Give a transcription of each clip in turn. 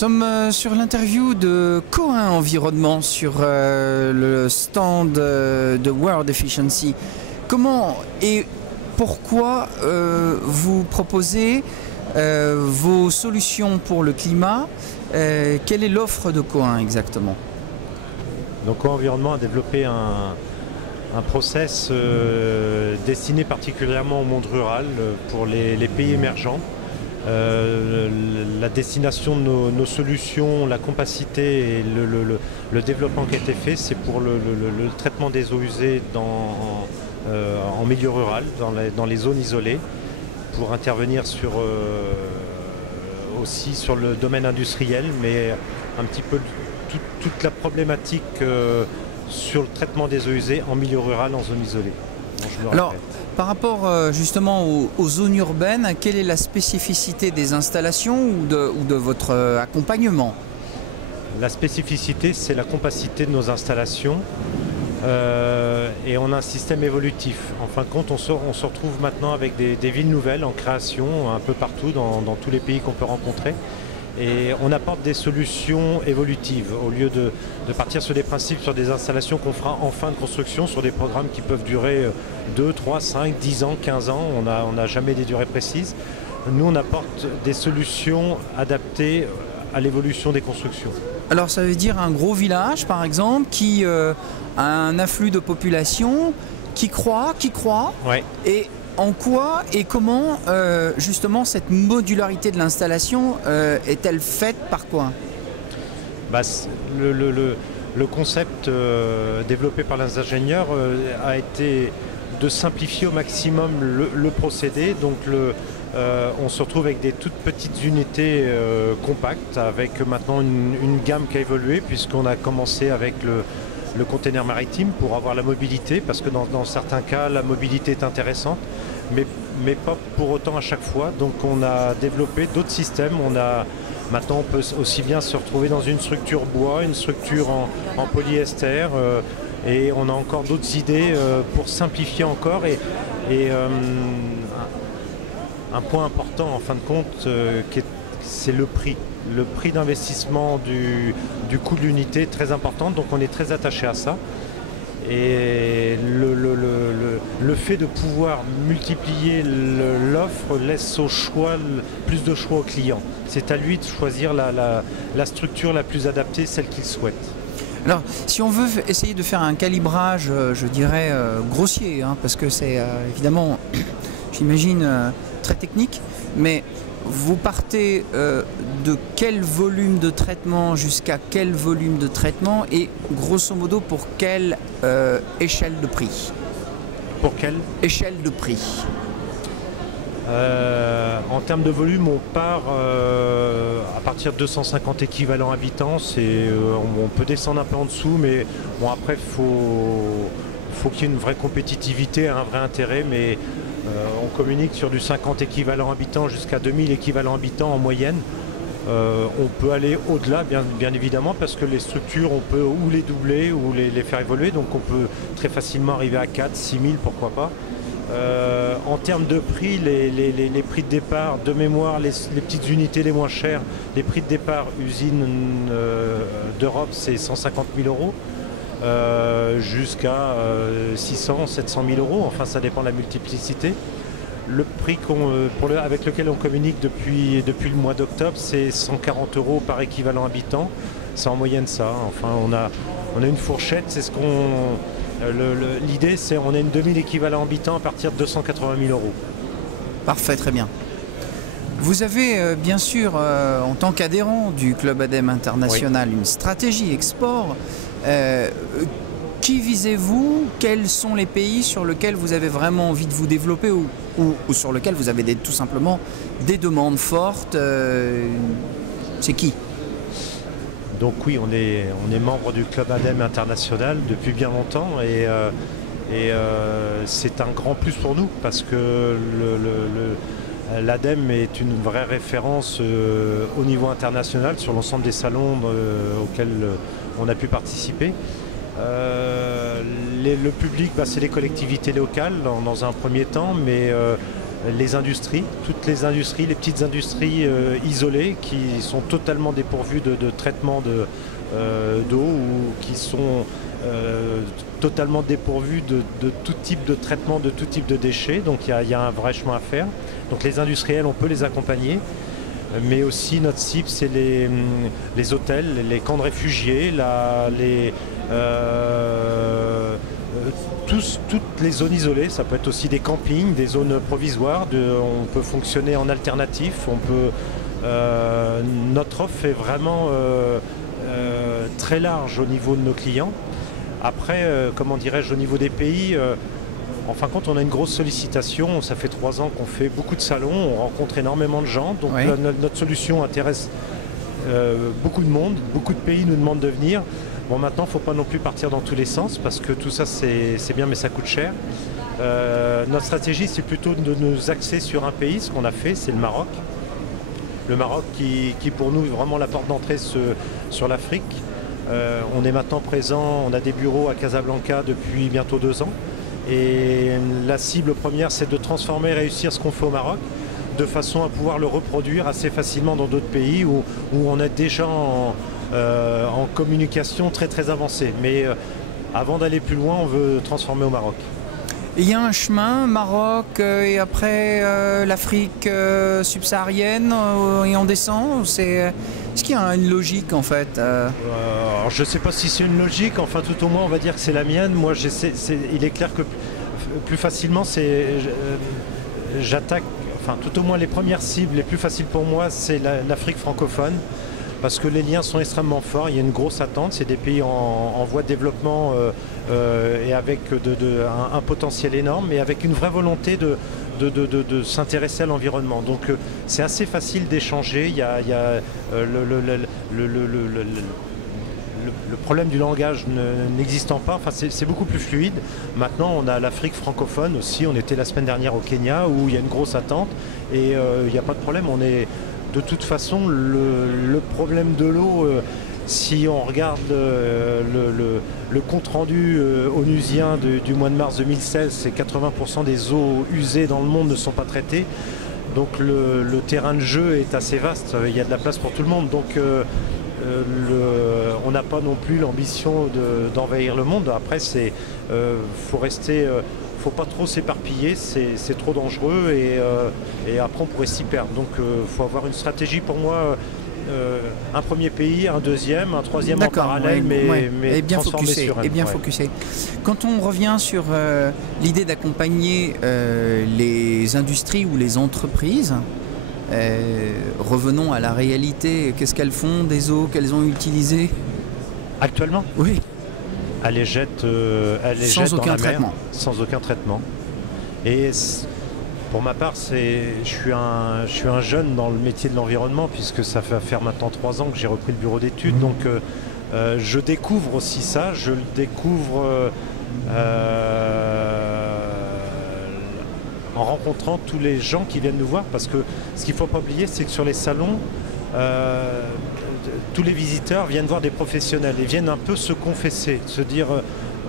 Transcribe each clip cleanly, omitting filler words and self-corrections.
sommes sur l'interview de Coin Environnement sur le stand de World Efficiency. Comment et pourquoi vous proposez vos solutions pour le climat? Quelle est l'offre de Coin exactement? Donc Coin Environnement a développé un process destiné particulièrement au monde rural pour les pays émergents. La destination de nos solutions, la compacité et le développement qui a été fait, c'est pour le traitement des eaux usées en milieu rural, dans les zones isolées, pour intervenir aussi sur le domaine industriel, mais un petit peu toute la problématique sur le traitement des eaux usées en milieu rural, en zone isolée. Bon, alors, par rapport justement aux zones urbaines, quelle est la spécificité des installations ou de votre accompagnement? La spécificité, c'est la compacité de nos installations et on a un système évolutif. En fin de compte, on se retrouve maintenant avec des villes nouvelles en création un peu partout dans tous les pays qu'on peut rencontrer. Et on apporte des solutions évolutives au lieu de partir sur des principes, sur des installations qu'on fera en fin de construction, sur des programmes qui peuvent durer 2, 3, 5, 10 ans, 15 ans. On n'a jamais des durées précises. Nous, on apporte des solutions adaptées à l'évolution des constructions. Alors ça veut dire un gros village, par exemple, qui a un afflux de population, qui croît, ouais. Et en quoi et comment justement cette modularité de l'installation est-elle faite par quoi? Le concept développé par les ingénieurs a été de simplifier au maximum le procédé. Donc on se retrouve avec des toutes petites unités compactes, avec maintenant une gamme qui a évolué, puisqu'on a commencé avec le container maritime pour avoir la mobilité, parce que dans certains cas la mobilité est intéressante, mais pas pour autant à chaque fois. Donc on a développé d'autres systèmes. Maintenant on peut aussi bien se retrouver dans une structure bois, une structure en polyester, et on a encore d'autres idées pour simplifier encore. Et un point important en fin de compte, c'est le prix. Le prix d'investissement du coût de l'unité est très important, donc on est très attaché à ça. Et le fait de pouvoir multiplier l'offre laisse au choix plus de choix au client. C'est à lui de choisir la structure la plus adaptée, celle qu'il souhaite. Alors, si on veut essayer de faire un calibrage, je dirais grossier, hein, parce que c'est évidemment, j'imagine, très technique, mais vous partez de quel volume de traitement jusqu'à quel volume de traitement et grosso modo pour quelle échelle de prix? Pour quelle échelle de prix? En termes de volume, on part à partir de 250 équivalents habitants. On peut descendre un peu en dessous, mais bon, après faut qu'il y ait une vraie compétitivité, un vrai intérêt, mais on communique sur du 50 équivalents habitants jusqu'à 2000 équivalents habitants en moyenne. On peut aller au-delà, bien évidemment, parce que les structures, on peut ou les doubler ou les faire évoluer, donc on peut très facilement arriver à 4, 6000, pourquoi pas. En termes de prix, les prix de départ, de mémoire, les petites unités les moins chères, les prix de départ usine d'Europe, c'est 150 000 euros. Jusqu'à 600, 700 000 euros, enfin ça dépend de la multiplicité. Le prix avec lequel on communique depuis le mois d'octobre, c'est 140 euros par équivalent habitant. C'est en moyenne ça. Enfin, on a une fourchette. C'est ce l'idée, c'est on a une 2000 équivalents habitants à partir de 280 000 euros. Parfait, très bien. Vous avez bien sûr, en tant qu'adhérent du Club ADEME International, oui, une stratégie export. Qui visez-vous? Quels sont les pays sur lesquels vous avez vraiment envie de vous développer ou sur lesquels vous avez tout simplement des demandes fortes? C'est qui? Donc oui, on est membre du Club ADEME International depuis bien longtemps et c'est un grand plus pour nous parce que l'ADEME est une vraie référence au niveau international sur l'ensemble des salons auxquels on a pu participer. Le public, c'est les collectivités locales dans un premier temps, mais les industries, toutes les industries, les petites industries isolées qui sont totalement dépourvues de traitement d'eau ou qui sont totalement dépourvues de tout type de traitement, de tout type de déchets. Donc il y a un vrai chemin à faire. Donc les industriels, on peut les accompagner. Mais aussi notre cible, c'est les hôtels, les camps de réfugiés, toutes les zones isolées. Ça peut être aussi des campings, des zones provisoires. On peut fonctionner en alternatif. Notre offre est vraiment très large au niveau de nos clients. Après, comment dirais-je, au niveau des pays, en fin de compte, on a une grosse sollicitation. Ça fait 3 ans qu'on fait beaucoup de salons, on rencontre énormément de gens. Donc oui. Notre solution intéresse beaucoup de monde, beaucoup de pays nous demandent de venir. Bon, maintenant, il ne faut pas non plus partir dans tous les sens parce que tout ça, c'est bien, mais ça coûte cher. Notre stratégie, c'est plutôt de nous axer sur un pays. Ce qu'on a fait, c'est le Maroc. Le Maroc qui pour nous, est vraiment la porte d'entrée sur l'Afrique. On est maintenant présent, on a des bureaux à Casablanca depuis bientôt 2 ans. Et la cible première, c'est de transformer et réussir ce qu'on fait au Maroc de façon à pouvoir le reproduire assez facilement dans d'autres pays où on est déjà en communication très très avancée. Mais avant d'aller plus loin, on veut transformer au Maroc. Il y a un chemin, Maroc et après l'Afrique subsaharienne et on descend. Est-ce qu'il y a une logique en fait alors, je ne sais pas si c'est une logique, enfin tout au moins on va dire que c'est la mienne. Moi il est clair que plus facilement j'attaque, enfin tout au moins les premières cibles les plus faciles pour moi c'est l'Afrique francophone. Parce que les liens sont extrêmement forts, il y a une grosse attente, c'est des pays en voie de développement et avec un potentiel énorme, mais avec une vraie volonté de s'intéresser à l'environnement. Donc c'est assez facile d'échanger, il y a le problème du langage n'existant pas, enfin, c'est beaucoup plus fluide. Maintenant on a l'Afrique francophone aussi, on était la semaine dernière au Kenya où il y a une grosse attente et il n'y a pas de problème, on est... De toute façon, le problème de l'eau, si on regarde le compte-rendu onusien du mois de mars 2016, c'est 80% des eaux usées dans le monde ne sont pas traitées. Donc le terrain de jeu est assez vaste, il y a de la place pour tout le monde. Donc on n'a pas non plus l'ambition d'envahir le monde. Après, faut rester... faut pas trop s'éparpiller, c'est trop dangereux et après on pourrait s'y perdre. Donc faut avoir une stratégie pour moi, un premier pays, un deuxième, un troisième en parallèle, mais et bien transformé focusé, sur un. Et bien focusé. Quand on revient sur l'idée d'accompagner les industries ou les entreprises, revenons à la réalité. Qu'est-ce qu'elles font des eaux qu'elles ont utilisées Actuellement ? Oui. Elle les jette sans aucun traitement. Sans aucun traitement. Et pour ma part, je suis un jeune dans le métier de l'environnement puisque ça fait faire maintenant 3 ans que j'ai repris le bureau d'études. Donc je découvre aussi ça, je le découvre en rencontrant tous les gens qui viennent nous voir parce que ce qu'il ne faut pas oublier, c'est que sur les salons, tous les visiteurs viennent voir des professionnels et viennent un peu se confesser, se dire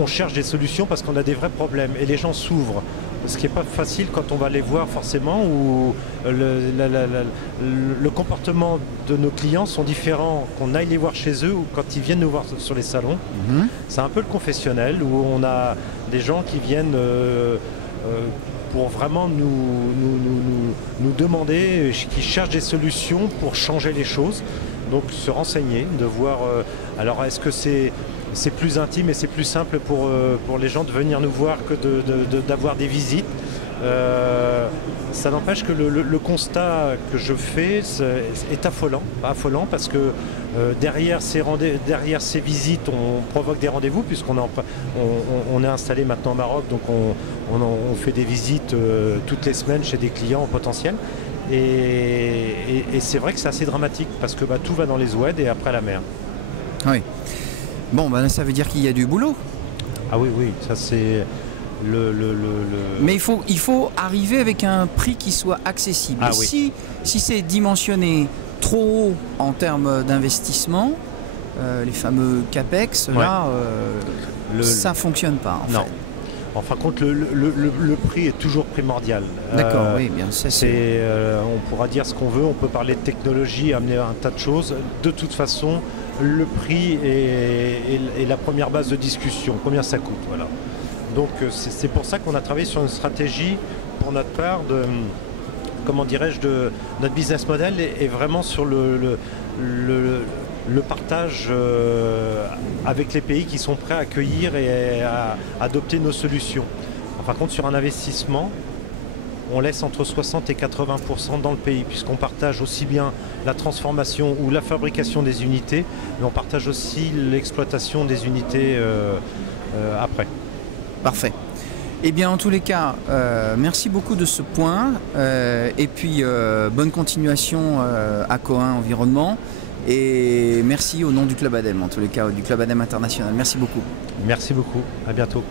on cherche des solutions parce qu'on a des vrais problèmes et les gens s'ouvrent. Ce qui n'est pas facile quand on va les voir forcément où le comportement de nos clients sont différents qu'on aille les voir chez eux ou quand ils viennent nous voir sur les salons. C'est un peu le confessionnel où on a des gens qui viennent pour vraiment nous demander, qui cherchent des solutions pour changer les choses. Donc se renseigner, de voir, alors est-ce que c'est plus intime et c'est plus simple pour les gens de venir nous voir que d'avoir des visites. Ça n'empêche que le constat que je fais est affolant parce que derrière ces visites, on provoque des rendez-vous puisqu'on est installé maintenant au Maroc, donc on fait des visites toutes les semaines chez des clients potentiels. Et c'est vrai que c'est assez dramatique parce que tout va dans les oueds et après la mer. Oui. Bon, ça veut dire qu'il y a du boulot. Ah oui, ça c'est Mais il faut arriver avec un prix qui soit accessible. Ah oui. Si c'est dimensionné trop haut en termes d'investissement, les fameux CAPEX, là, ça ne fonctionne pas. En fait. En fin de compte, le prix est toujours primordial. D'accord, oui, bien sûr. On pourra dire ce qu'on veut, on peut parler de technologie, amener un tas de choses. De toute façon, le prix est la première base de discussion. Combien ça coûte, voilà. Donc c'est pour ça qu'on a travaillé sur une stratégie, pour notre part, comment dirais-je, de notre business model est vraiment sur le partage avec les pays qui sont prêts à accueillir et à adopter nos solutions. En fin de compte, sur un investissement, on laisse entre 60 et 80% dans le pays, puisqu'on partage aussi bien la transformation ou la fabrication des unités, mais on partage aussi l'exploitation des unités après. Parfait. Eh bien, en tous les cas, merci beaucoup de ce point. Et puis, bonne continuation à Coin Environnement. Et merci au nom du Club ADEME, en tous les cas, du Club ADEME International. Merci beaucoup. Merci beaucoup. À bientôt.